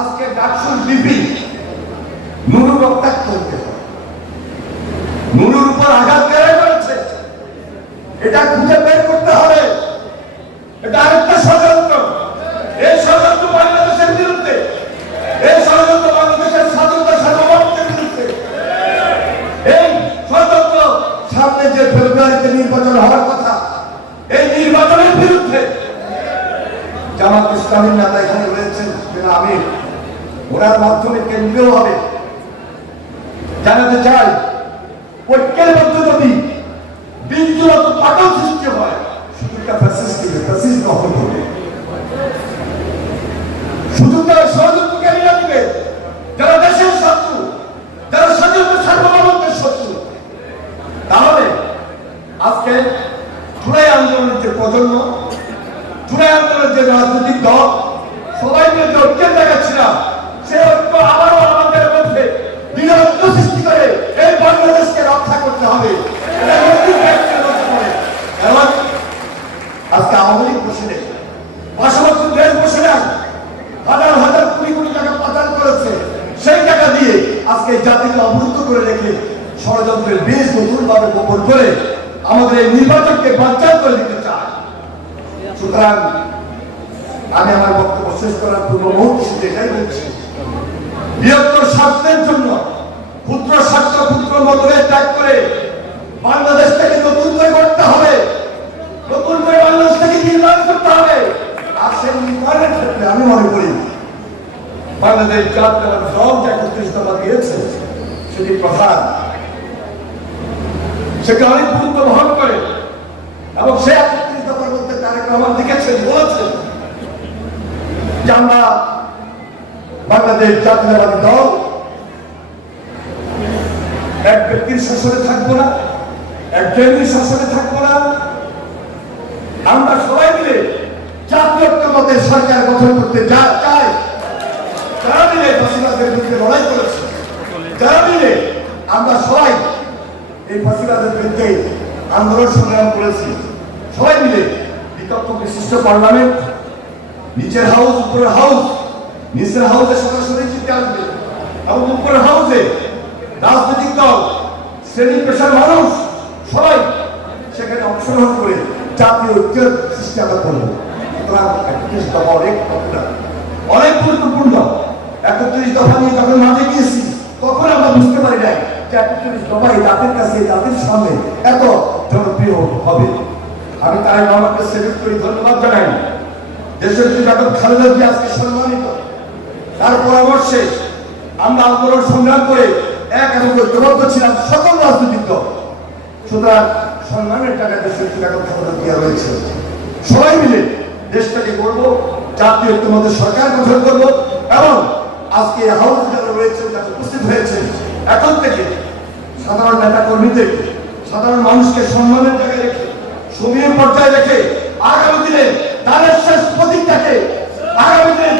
আজকে ডাকসুর লিপি নুরুর রক্তাক্ত হতে হবে। নুরুর উপর আঘাত কেড়ে করেছে, এটা খুঁজে বের করতে হবে। এটা আরেকটা ষড়যন্ত্র। এই ষড়যন্ত্র বাংলাদেশের বিরুদ্ধে, এই ষড়যন্ত্র বাংলাদেশের স্বাধীনতা সার্বভৌমত্বের বিরুদ্ধে। এই ষড়যন্ত্র সামনে যে ফেব্রুয়ারিতে নির্বাচন হওয়ার কথা, এই নির্বাচনের বিরুদ্ধে। জামাত ইসলামীর নেতা এখানে রয়েছেন আমি, ওনার মাধ্যমে কেন্দ্রীয় হবে জানাতে চাই, ঐক্যের মধ্যে যদি বিন্দুরত পাগল সৃষ্টি হয়, সুযোগটা ফ্যাসিস্ট দখল হবে, সুযোগটা ষড়যন্ত্রকারীরা দিবে, যারা দেশের শত্রু, যারা স্বাধীনতা সার্বভৌমত্বের শত্রু। তাহলে আজকে জুলাই আন্দোলনের যে প্রজন্ম, জুলাই আন্দোলনের যে রাজনৈতিক দল, সবাই মিলে যে ঐক্যের জায়গা ছিলাম, সে ঐক্য আবারও আমাদের মধ্যে বিরোধ সৃষ্টি করে এই বাংলাদেশকে রক্ষা করতে হবে। আজকে আওয়ামী লীগ বসে নেই, পার্শ্ববর্তী দেশ বসে নেই, হাজার হাজার কোটি কোটি টাকা পাচার করেছে। সেই টাকা দিয়ে আজকে জাতিকে অবরুদ্ধ করে রেখে ষড়যন্ত্রের বীজ নতুনভাবে বপন করে আমাদের এই নির্বাচনকে বানচাল করে দিতে চায়। সুতরাং আমি আমার বক্তব্য শেষ করার পূর্ব মুহূর্তে এটাই বলছি, বৃহত্তর স্বার্থের জন্য ক্ষুদ্র স্বার্থ ক্ষুদ্র মতভেদ ত্যাগ করে বাংলাদেশটাকে নতুন করে করতে হবে, নতুন করে বাংলাদেশটাকে নির্মাণ করতে হবে। আর সেই নির্মাণের ক্ষেত্রে আমি মনে করি বাংলাদেশ জাতীয়তাবাদী দল যে ৩১ দফা দিয়েছে সেটি প্রধান, সেটা অনেক গুরুত্ব বহন করে। এবং সে ৩১ দফার মধ্যে তারেক রহমান লিখেছেন, বলেছেন যে আমরা বাংলাদেশ জাতীয়তাবাদী দল এক ব্যক্তির শাসনে থাকবো না, এক কেন্দ্রীয় শাসনে থাকবো না, আমরা সবাই মিলে জাতীয় ঐক্যমতের সরকার গঠন করতে চাই। যারা মিলে ফাঁসিবাদের বিরুদ্ধে লড়াই করেছে, যারা মিলে আমরা সবাই এই ফাঁসিবাদের বিরুদ্ধে আন্দোলন সংগ্রাম করেছি, সবাই মিলে বিতর্ক বিশিষ্ট পার্লামেন্ট, নিচের হাউস উপরের হাউস, নিচের হাউসে সরাসরি জিতে আসবে এবং উপরের হাউসে রাজনৈতিক দল, শ্রেণী পেশার মানুষ সবাই সেখানে অংশগ্রহণ করে জাতীয় ঐক্যের সৃষ্টি আমরা করবো। সুতরাং ৩১ দফা অনেক গুরুত্বপূর্ণ। ৩১ দফা নিয়ে যখন মাঠে গিয়েছি তখন আমরা বুঝতে পারি নাই যে ৩১ দফা এই জাতির কাছে, জাতির সামনে এত জনপ্রিয় হবে। আমি তাই আমাকে সেলুট করি, ধন্যবাদ জানাই। দেশের বেগম খালেদা জিয়া আজকে সম্মানিত, তার পরামর্শে আমরা আন্দোলন সংগ্রাম করে এক এবং ঐক্যবদ্ধ ছিলাম সকল রাজনৈতিক দল। সুতরাং সম্মানের টাকা দেশের বেগম খালেদা জিয়া রয়েছে, সবাই মিলে দেশটাকে করব, জাতীয় ঐক্যমতের সরকার গঠন করব। এবং আজকে হাউস যারা রয়েছে, যারা উপস্থিত হয়েছে, এখন থেকে সাধারণ নেতা কর্মীদের, সাধারণ মানুষকে সম্মানের জায়গায় রেখে, সমীহ পর্যায়ে রেখে আগামী দিনে তাদের শেষ প্রতীকটাকে আগামী দিনে